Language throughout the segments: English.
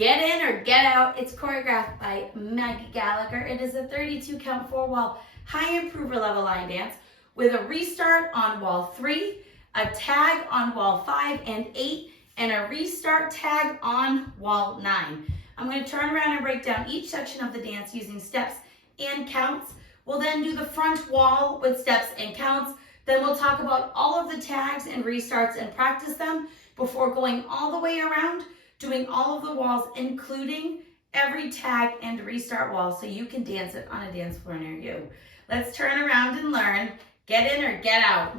Get in or get out. It's choreographed by Maggie Gallagher. It is a 32 count 4-wall high improver level line dance with a restart on wall 3, a tag on wall 5 and 8, and a restart tag on wall 9. I'm going to turn around and break down each section of the dance using steps and counts. We'll then do the front wall with steps and counts. Then we'll talk about all of the tags and restarts and practice them before going all the way around, doing all of the walls, including every tag and restart wall so you can dance it on a dance floor near you. Let's turn around and learn. Get in or get out.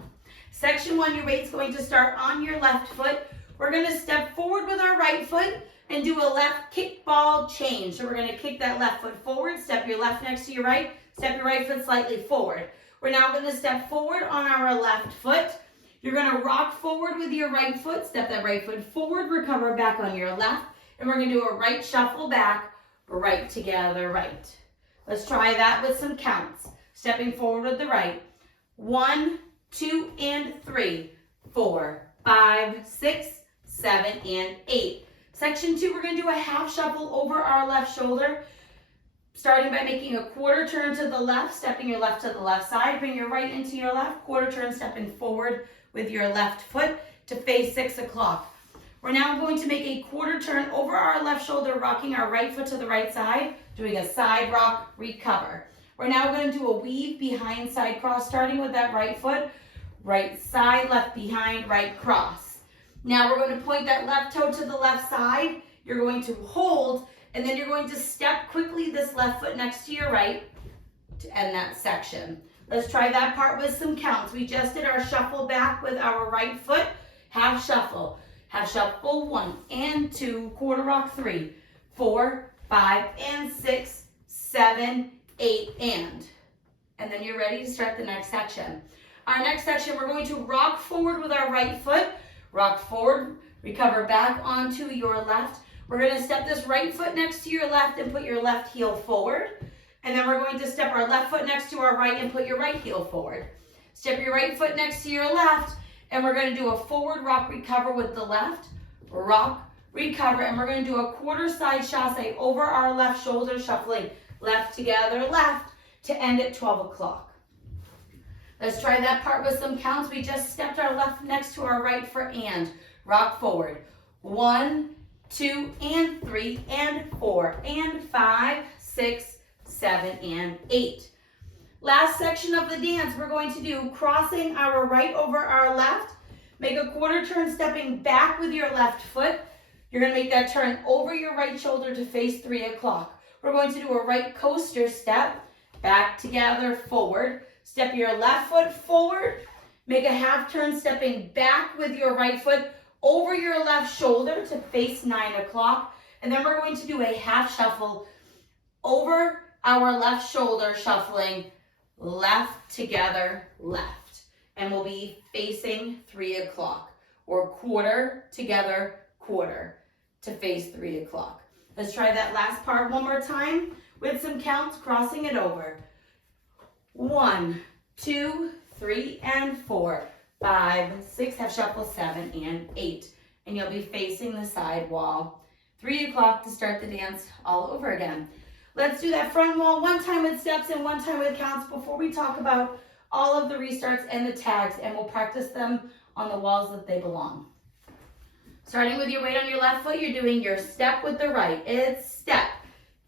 Section 1, your weight's going to start on your left foot. We're going to step forward with our right foot and do a left kick ball change. So we're going to kick that left foot forward, step your left next to your right, step your right foot slightly forward. We're now going to step forward on our left foot. You're going to rock forward with your right foot, step that right foot forward, recover back on your left, and we're going to do a right shuffle back, right together, right. Let's try that with some counts. Stepping forward with the right. 1, 2, and 3, 4, 5, 6, 7, and 8. Section 2, we're going to do a half shuffle over our left shoulder, starting by making a quarter turn to the left, stepping your left to the left side, bring your right into your left, quarter turn, stepping forward with your left foot to face 6 o'clock. We're now going to make a quarter turn over our left shoulder, rocking our right foot to the right side, doing a side rock recover. We're now going to do a weave behind side cross, starting with that right foot, right side, left behind, right cross. Now we're going to point that left toe to the left side. You're going to hold, and then you're going to step quickly this left foot next to your right to end that section. Let's try that part with some counts. We just did our shuffle back with our right foot, half shuffle. Half shuffle 1 and 2, quarter rock 3, 4, 5, and 6, 7, 8, and then you're ready to start the next section. Our next section, we're going to rock forward with our right foot, rock forward, recover back onto your left. We're going to step this right foot next to your left and put your left heel forward. And then we're going to step our left foot next to our right and put your right heel forward. Step your right foot next to your left, and we're going to do a forward rock recover with the left, rock, recover, and we're going to do a quarter side chasse over our left shoulder, shuffling left together, left, to end at 12 o'clock. Let's try that part with some counts. We just stepped our left next to our right for and. Rock forward. 1, 2, and 3, and 4, and 5, 6, 7, and 8. Last section of the dance, we're going to do crossing our right over our left. Make a quarter turn, stepping back with your left foot. You're going to make that turn over your right shoulder to face 3 o'clock. We're going to do a right coaster step, back together, forward. Step your left foot forward. Make a half turn, stepping back with your right foot over your left shoulder to face 9 o'clock. And then we're going to do a half shuffle over our left shoulder, shuffling left together, left. And we'll be facing 3 o'clock, or quarter together, quarter to face 3 o'clock. Let's try that last part one more time with some counts, crossing it over. 1, 2, 3, and 4, 5, 6, half shuffle 7, and 8. And you'll be facing the side wall. 3 o'clock to start the dance all over again. Let's do that front wall one time with steps and one time with counts before we talk about all of the restarts and the tags, and we'll practice them on the walls that they belong. Starting with your weight on your left foot, you're doing your step with the right. It's step,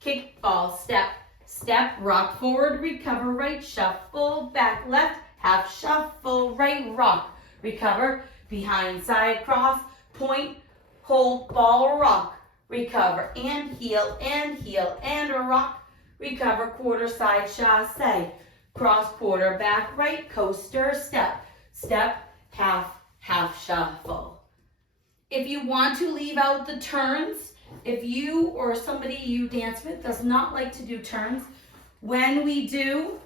kick, ball, step, step, rock forward, recover, right, shuffle, back, left, half shuffle, right, rock, recover, behind, side, cross, point, hold, ball, rock, recover, and heel, and rock, recover, quarter side chasse, cross, quarter, back, right, coaster, step, step, half, half shuffle. If you want to leave out the turns, if you or somebody you dance with does not like to do turns, when we do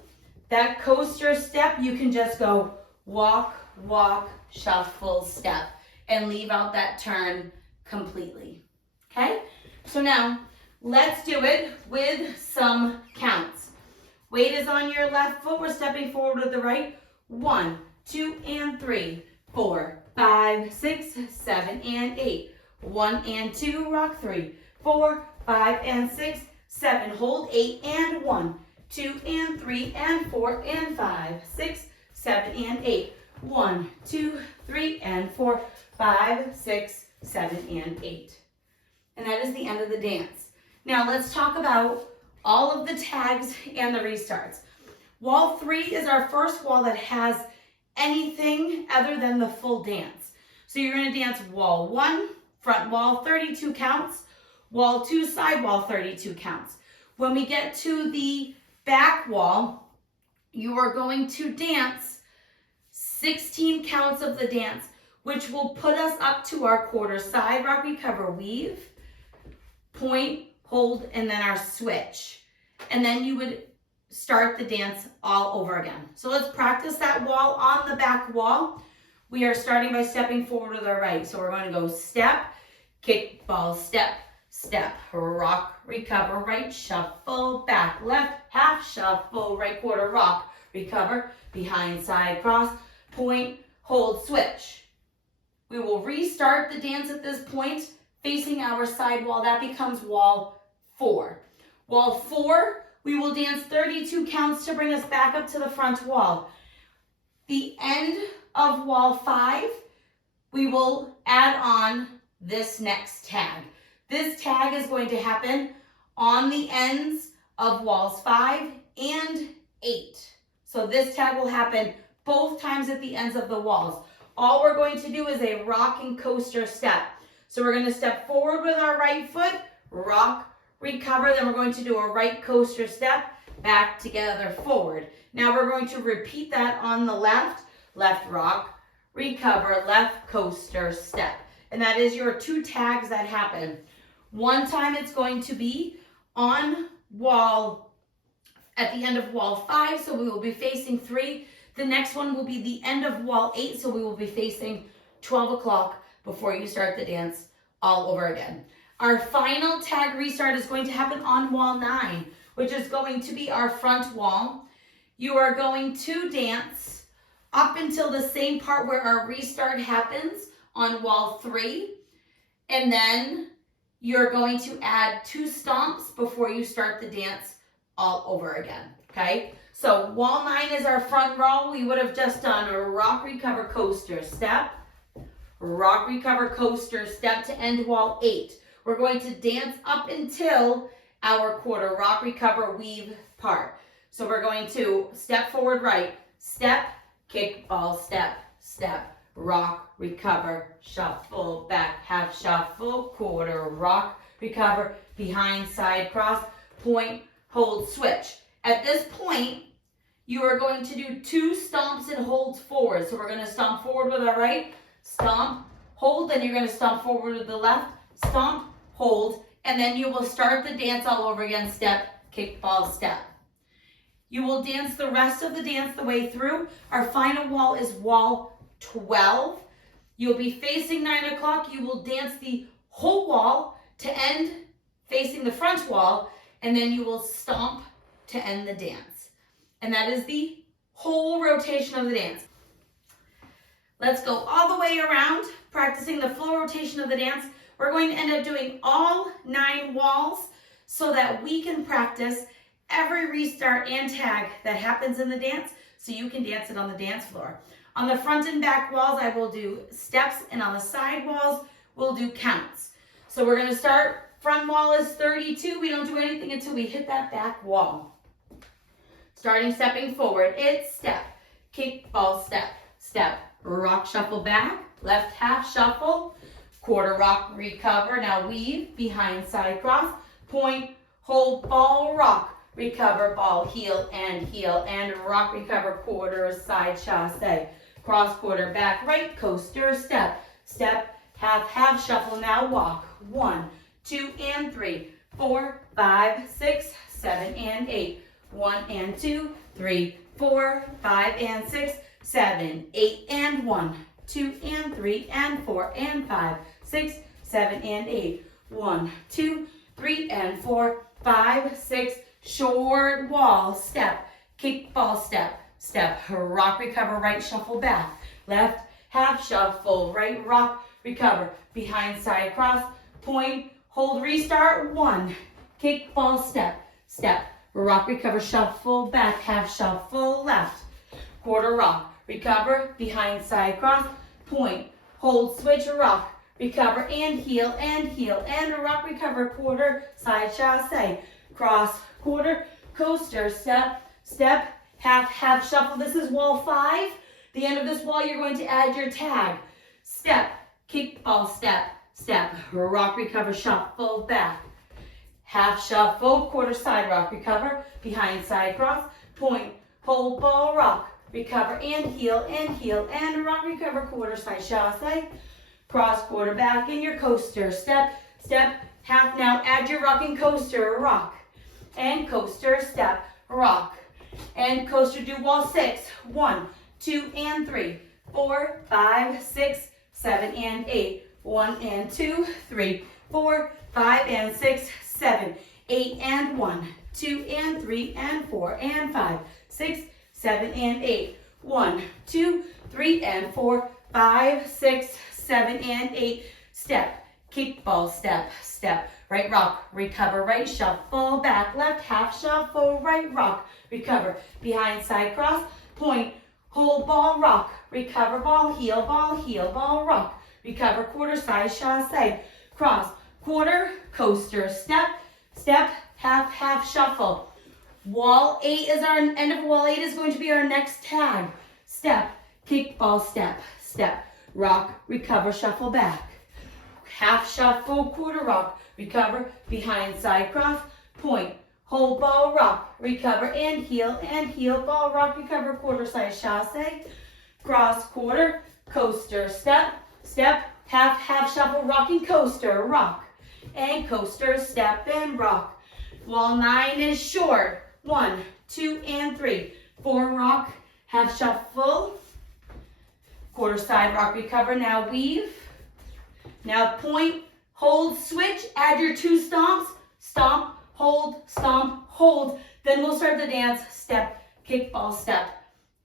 that coaster step, you can just go walk, walk, shuffle, step, and leave out that turn completely. Okay? So now, let's do it with some counts. Weight is on your left foot. We're stepping forward with the right. 1, 2, and 3, 4, 5, 6, 7, and 8. 1 and 2, rock 3, 4, 5, and 6, 7. Hold 8 and 1, 2 and 3 and 4 and 5, 6, 7 and 8. 1, 2, 3 and 4, 5, 6, 7 and 8. And that is the end of the dance. Now let's talk about all of the tags and the restarts. Wall 3 is our first wall that has anything other than the full dance. So you're going to dance wall 1, front wall, 32 counts, wall 2, side wall, 32 counts. When we get to the back wall, you are going to dance 16 counts of the dance, which will put us up to our quarter side rock, recover, weave, point, hold, and then our switch. And then you would start the dance all over again. So let's practice that wall on the back wall. We are starting by stepping forward to the right. So we're going to go step, kick, ball, step, step, rock, recover, right, shuffle, back, left, half, shuffle, right quarter, rock, recover, behind, side, cross, point, hold, switch. We will restart the dance at this point, facing our side wall. That becomes wall 4. Wall 4, we will dance 32 counts to bring us back up to the front wall. The end of wall 5, we will add on this next tag. This tag is going to happen on the ends of walls 5 and 8. So this tag will happen both times at the ends of the walls. All we're going to do is a rocking coaster step. So we're going to step forward with our right foot, rock, recover, then we're going to do a right coaster step, back together, forward. Now we're going to repeat that on the left, left rock, recover, left coaster step. And that is your 2 tags that happen. One time it's going to be on wall, at the end of wall 5, so we will be facing 3. The next one will be the end of wall 8, so we will be facing 12 o'clock before you start the dance all over again. Our final tag restart is going to happen on wall 9, which is going to be our front wall. You are going to dance up until the same part where our restart happens on wall 3, and then you're going to add 2 stomps before you start the dance all over again, okay? So wall 9 is our front roll. We would have just done a rock, recover, coaster, step, rock, recover, coaster, step to end wall 8. We're going to dance up until our quarter rock, recover, weave part. So we're going to step forward right, step, kick, ball, step, step, rock, recover, shuffle, back, half shuffle, quarter, rock, recover, behind, side, cross, point, hold, switch. At this point, you are going to do 2 stomps and holds forward. So we're going to stomp forward with our right, stomp, hold, then you're going to stomp forward with the left, stomp, hold, and then you will start the dance all over again, step, kick, ball, step. You will dance the rest of the dance the way through. Our final wall is wall 12. You'll be facing 9 o'clock. You will dance the whole wall to end facing the front wall, and then you will stomp to end the dance. And that is the whole rotation of the dance. Let's go all the way around, practicing the full rotation of the dance. We're going to end up doing all 9 walls so that we can practice every restart and tag that happens in the dance so you can dance it on the dance floor. On the front and back walls, I will do steps, and on the side walls, we'll do counts. So we're going to start, front wall is 32. We don't do anything until we hit that back wall. Starting stepping forward, it's step, kick, ball, step, step, rock, shuffle back, left half shuffle, quarter rock, recover, now weave, behind, side, cross, point, hold, ball, rock, recover, ball, heel, and rock, recover, quarter, side, chasse, cross, quarter, back, right, coaster, step, step, half shuffle, now walk, 1, 2, and 3, 4, 5, 6, 7, and 8, 1, and 2, 3, 4, 5, and 6, 7, 8, and 1, 2, and 3, and 4, and 5, 6, 7, and 8, 1, 2, 3, and 4, 5, 6, short wall, step, kick, ball, step, step, rock, recover, right, shuffle back, left, half shuffle, right, rock, recover, behind, side, cross, point, hold, restart, 1, kick, ball, step, step, rock, recover, shuffle, back, half shuffle, left, quarter rock, recover, behind, side, cross, point, hold, switch, rock, recover, and heel, and rock, recover, quarter, side, chasse, cross, quarter, coaster, step, step, half, half shuffle. This is wall 5. The end of this wall, you're going to add your tag. Step, kick, ball, step, step, rock, recover, shuffle, back. Half shuffle, quarter side rock, recover, behind side cross, point, hold, ball, rock, recover, and heel, and rock, recover, quarter side chasse, cross, quarter back in your coaster, step, step, half. Now add your rocking coaster, rock, and coaster, step, rock, and coaster, do wall 6, 1, 2, and 3, 4, 5, 6, 7, and 8, 1, and 2, 3, 4, 5, and 6, 7, 8, and 1, 2, and 3, and 4, and 5, 6, 7, and 8, 1, 2, 3, and 4, 5, 6, 7, and 8, step, kick, ball, step, step, right rock, recover, right shuffle, back, left, half shuffle, right rock, recover, behind side cross, point, hold, ball, rock, recover, ball, ball, rock, recover, quarter side chasse, cross, quarter, coaster, step, step, half, half shuffle. Wall 8 is our end of wall 8 is going to be our next tag. Step, kick, ball, step, step, rock, recover, shuffle, back. Half shuffle, quarter rock, recover, behind side cross, point, hold, ball, rock, recover, and heel, ball, rock, recover, quarter side chasse, cross, quarter, coaster, step, step, half, half shuffle, rocking coaster, rock, and coaster, step, and rock. Wall 9 is short, 1, 2, and 3, 4, rock, half shuffle, quarter side rock, recover, now weave, now point, hold, switch, add your 2 stomps, stomp, hold, then we'll start the dance, step, kick, ball, step,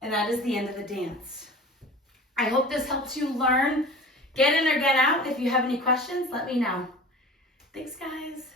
and that is the end of the dance. I hope this helps you learn. Get in or get out. If you have any questions, let me know. Thanks, guys.